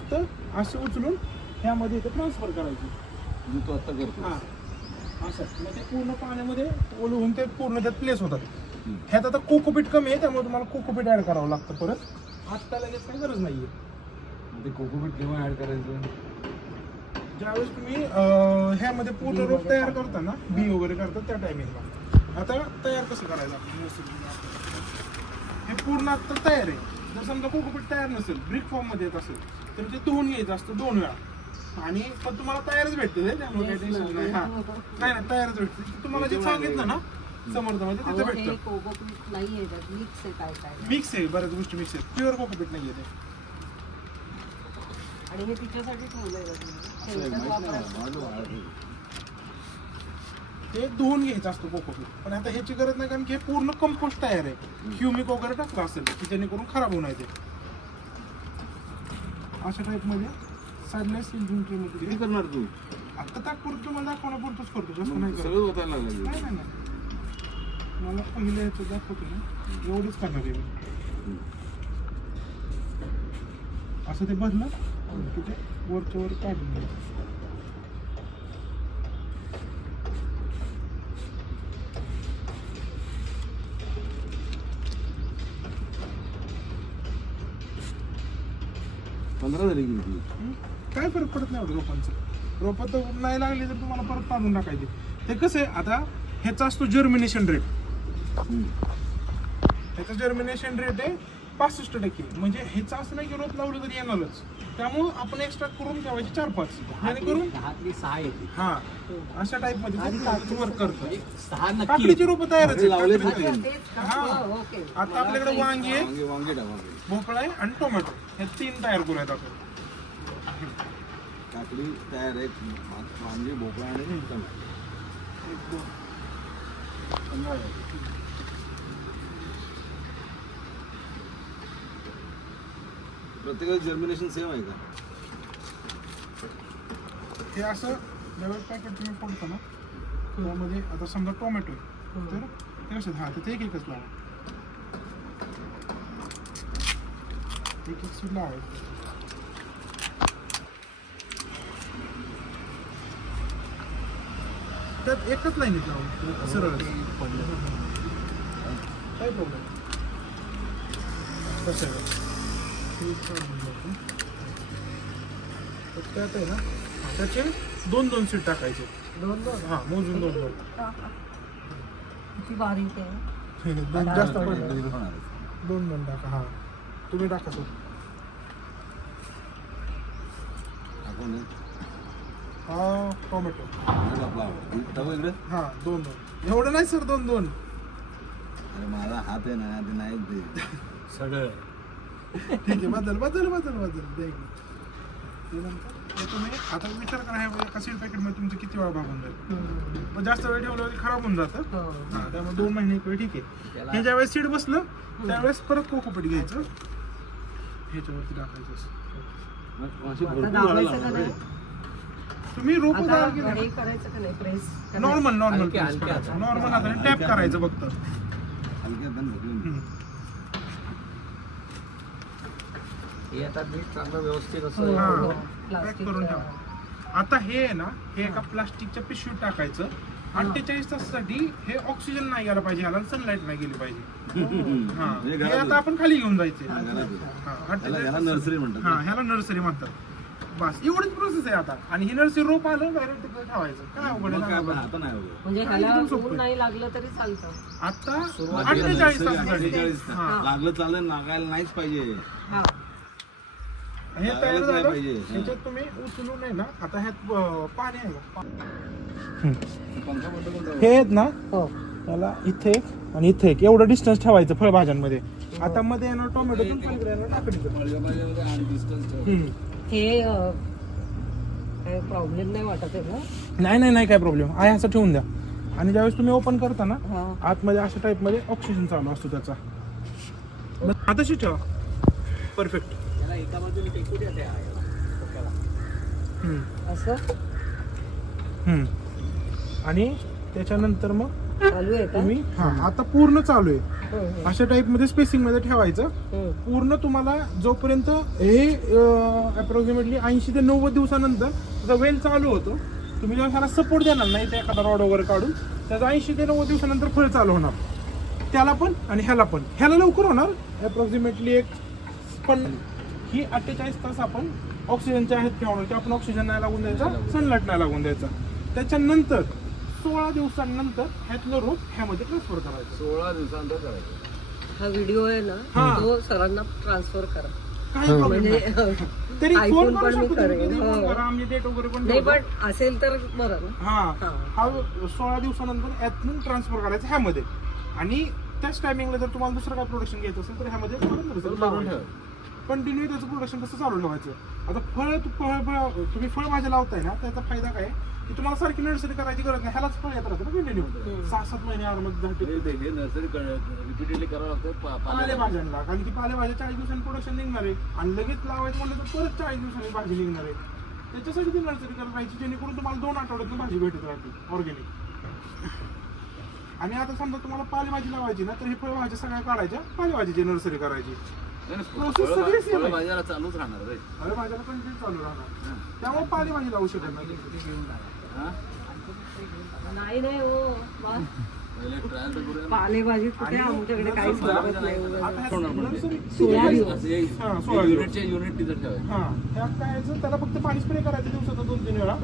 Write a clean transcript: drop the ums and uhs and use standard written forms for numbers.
फक्त असे उचलून ह्यामध्ये इथे ट्रान्सफर करायची. म्हणजे तू आता करतो. हां असं मग ते पूर्ण पाण्यामध्ये ओलवून ते पूर्ण त्यात प्लेस होतात. ह्यात आता कोकोपीट कमी आहे त्यामुळे तुम्हाला कोकोपीट ॲड करावं लागतं परत. आत्ता लगेच काही गरज नाही आहे. ते कोकोपीट केव्हा ऍड करायचं? ज्यावेळेस तुम्ही ह्यामध्ये पूर्ण रोप तयार करता ना, बी वगैरे करता त्या टायमिंगला. आता तयार कसं करायचं आपण? हे पूर्ण आता तयार आहे. जर समजा कोकोपीट तयार नसेल, ब्रिक फॉर्ममध्ये येत असेल तर ते धुवून घ्यायचं असतं 2 वेळा. आणि पण तुम्हाला तयारच भेटतं ते, त्यामुळे काही टेन्शन नाही. हां नाही ना तयारच भेटतं. तुम्हाला जे सांगितलं ना समर्थमध्ये तिथे भेटतं. कोकोपीट नाहीये त्यात, मिक्स आहे काय काय. मिक्स आहे, बऱ्याच गोष्टी मिक्स आहेत. प्युअर कोकोपीट नाही आहे ते. आणि हे तिच्यासाठी ठेवलंय का तुम्ही? ते धुवून घ्यायचं असतं कोकोपीट. पण आता ह्याची गरज नाही कारण की हे पूर्ण कंपोस्ट तयार आहे. ह्युमिक वगैरे टाकलं असेल की जेणेकरून खराब होऊ नये ते. अशा टाईपमध्ये साडलेस इंजिन ट्रीमध्ये किती करणार तू? आता तात्पुरतं तुम्हाला दाखवण्यापुरतंच करतो, जास्त नाही करत. सगळं होतायला लागलं. नाही नाही नाही मला पहिलं याचं दाखवतो ना, एवढंच करणार आहे मी. असं ते भरलं की ते वरच्या वर काढून घ्यायचं. पंधरा झाली किती? काय फरक पडत नाही एवढं रोपांचं. रोपं तर नाही लागली तर तुम्हाला परत काढून टाकायचे. ते कसं आहे आता ह्याचा असतो जर्मिनेशन रेट. ह्याचा जर्मिनेशन रेट आहे 65%. म्हणजे ह्याचं असं नाही की रोप लावलं तरी येणारच. त्यामुळं आपण एक्स्ट्रा करून ठेवायचे 4-5 जेणेकरून 6 येते. हा अशा टाईपमध्ये वर्क करतं. 6 नक्की काकडीची रोपं तयारच आहेत. लावले अच्छा, तेच का? हां. हो, ओके. आता आपल्याकडे वांगी आहे, वांगे टाका. भोपळा आहे आणि टोमॅटो हे 3 तयार करूयात आपण. काकडी तयार आहे, वांगे, भोपळा आणि टोमॅटो. 1, 2, 15. प्रत्येकाचं जर्मिनेशन सेम आहे का? हे असं ज्यावेळेस पॅकेट तुम्ही फोडता ना त्यामध्ये आता समजा टोमॅटो आहे तर ते कसं हां तर ते एक एकच लावा. एक सीड लावायचं. त्यात एकच लाईनीत लावा सरळ. काय प्रॉब्लेम कसं आहे तर त्यात आहे ना त्याचे 2-2 सीट टाकायचे. 2-2 हां मोजून 2-2. किती बारीक आहे. जास्त पडलं इकडे पण आहे. 2-2 टाका. हां तुम्ही टाका सर. आपण हा टोमॅटो आपला टाकू इकडे. हां 2-2 एवढं नाही सर 2-2. अरे माझा हात आहे ना ते नाही ते सगळं ठीक आहे बदल द्या इकडे. ते नंतर ते तुम्ही आता विचार करा ह्या एका सीड पॅकेटमध्ये तुमचं किती वेळा भागून जाईल. पण जास्त वेळ ठेवल्यावर खराब होऊन जातं. हो. हां त्यामुळे 2 महिने एक वेळ ठीक आहे. हे ज्यावेळेस सीड बसलं त्यावेळेस परत कोकोपीट घ्यायचं ह्याच्यावरती टाकायचं. आता दाबायचं का नाही? तुम्ही रोप आता हे करायचं का नाही प्रेस? नॉर्मल हलक्या हाताने. नॉर्मल हाताने टॅप करायचं फक्त. हलक्या हाताने ढकलून. हे आता नीट चांगलं व्यवस्थित हो, असं हां. हो. पॅक प्लास्टिक करून ठेवा. आता हे आहे ना हे एका प्लास्टिकच्या पिशवीत टाकायचं. 48 तासासाठी हे ऑक्सिजन नाही गेला पाहिजे ह्याला सनलाईट नाही गेली पाहिजे. हां म्हणजे हे घरात आता आपण खाली घेऊन जायचे. हा, घरात. हां ह्याला नर्सरी म्हणतात. हां ह्याला नर्सरी म्हणतात. बस एवढीच प्रोसेस आहे आता. आणि ही नर्सरी रोप आलं डायरेक्ट तिकडे ठेवायचं. काय अवघड मग काय आहे आपण ना? आता नाही होत. म्हणजे काय ह्याला एकदम सोपं ऊन आहे. नाही लागलं तरी चालतं. आता सुरुवातीला 48 नर्सरी तासासाठी 48 हां. लागलं चालेल लागायला नाहीच पाहिजे. हा. हे तयार लागायलाच नाही झालं पाहिजे. ह्याच्यात तुम्ही उचलून आहे ना आता ह्यात पाणी आहे का? पंखा बंद करून हे आहेत ना हो. त्याला इथे एक आणि इथे एक एवढं डिस्टन्स ठेवायचं फळभाज्यांमध्ये. आता मध्ये येणार टोमॅटो पलीकडे येणार काकडीचं. आणि डिस्टन्स ठेव. हे काय प्रॉब्लेम नाही वाटत आहे ना? नाही काय प्रॉब्लेम आहे असं ठेवून द्या. आणि ज्यावेळेस तुम्ही ओपन करता ना हा. आतमध्ये अशा टाईपमध्ये ऑक्सिजन चालू असतो त्याचा. आताशी ठेवा परफेक्ट. त्याला एका बाजूने टेकू द्या त्या डोक्याला. असं आणि त्याच्यानंतर मग चालू आहे का? तुम्ही हां आता पूर्ण चालू आहे. अशा टाईपमध्ये स्पेसिंगमध्ये ठेवायचं. पूर्ण तुम्हाला जोपर्यंत हे अप्रॉक्सिमेटली 80 ते 90 दिवसानंतर त्याचा वेल चालू होतो. तुम्ही जेव्हा ह्याला सपोर्ट देणार नाही ते एखादा रॉड वगैरे काढून, त्याचा 80 ते 90 दिवसानंतर फळ चालू होणार. त्याला पण आणि ह्याला पण. ह्याला लवकर होणार अप्रॉक्सिमेटली पण ही 48 तास आपण ऑक्सिजनच्या आहेत ठेवणार की आपण ऑक्सिजन नाही लागून द्यायचा, सनलाईट नाही लागून द्यायचा. त्याच्यानंतर 16 दिवसांनंतर ह्यातलं रोप ह्यामध्ये ट्रान्सफर करायचं. 16 दिवसानंतर करायचं. हा व्हिडिओ आहे ना हा. तो सरांना ट्रान्सफर करा. काही प्रॉब्लेम म्हणजे नाही. तरी ऐकून फोन पण करू मी शकतो तुम्ही, करेन. कधी हो. फोन करा, आम्ही डेट वगैरे पण नाही ठेवतो. पण असेल तर बरं ना. हा 16 दिवसानंतर यातून ट्रान्सफर करायचं ह्यामध्ये. आणि त्याच टायमिंगला जर तुम्हाला दुसरं काय प्रोडक्शन घ्यायचं असेल तर ह्यामध्ये कंटिन्यू त्याचं प्रोडक्शन तसं चालू ठेवायचं. आता तुम्ही फळभाज्या लावताय ना, त्याचा फायदा काय की तुम्हाला सारखी नर्सरी करायची गरज नाही. ह्यालाच फळ येत राहतं ना कंटिन्यू. 6-7 महिने आरामात हे नर्सरी रिपीटेडली करावं लागतं पालेभाज्यांना. कारण की पालेभाज्या 40 दिवसांनी प्रोडक्शन निघणार आहे आणि लगेच लावायचं म्हणलं तर परत 40 दिवसांनी भाजी निघणार आहे. त्याच्यासाठी ती नर्सरी करायची जेणेकरून तुम्हाला 2 आठवड्यातून भाजी भेटत राहते ऑर्गॅनिक. आणि आता समजा तुम्हाला पालेभाजी लावायची ना, तर हे फळभाज्या सगळ्या काढायच्या, पालेभाजीची नर्सरी करायची. प्रोसेस सगळी सेम आहे. भाज्याला चालूच राहणार रे. फळभाज्याला कंटिन्यू चालू राहणार. त्यामुळे पालेभाजी लावू शकत नाही. हा? नाही नाही हो बस. पहिले ट्रायल तर करूया. पालेभाजी कुठे आमच्याकडे काहीच लागत नाही आता उगाच. ह्या नर्सरी 16 दिवस. असे हा, 16 दिवस. युनिट तिथं ठेवायचं. हा ह्यात काय यायचं, त्याला फक्त पाणी स्प्रे करायचं दिवसाचा 2-3 वेळा.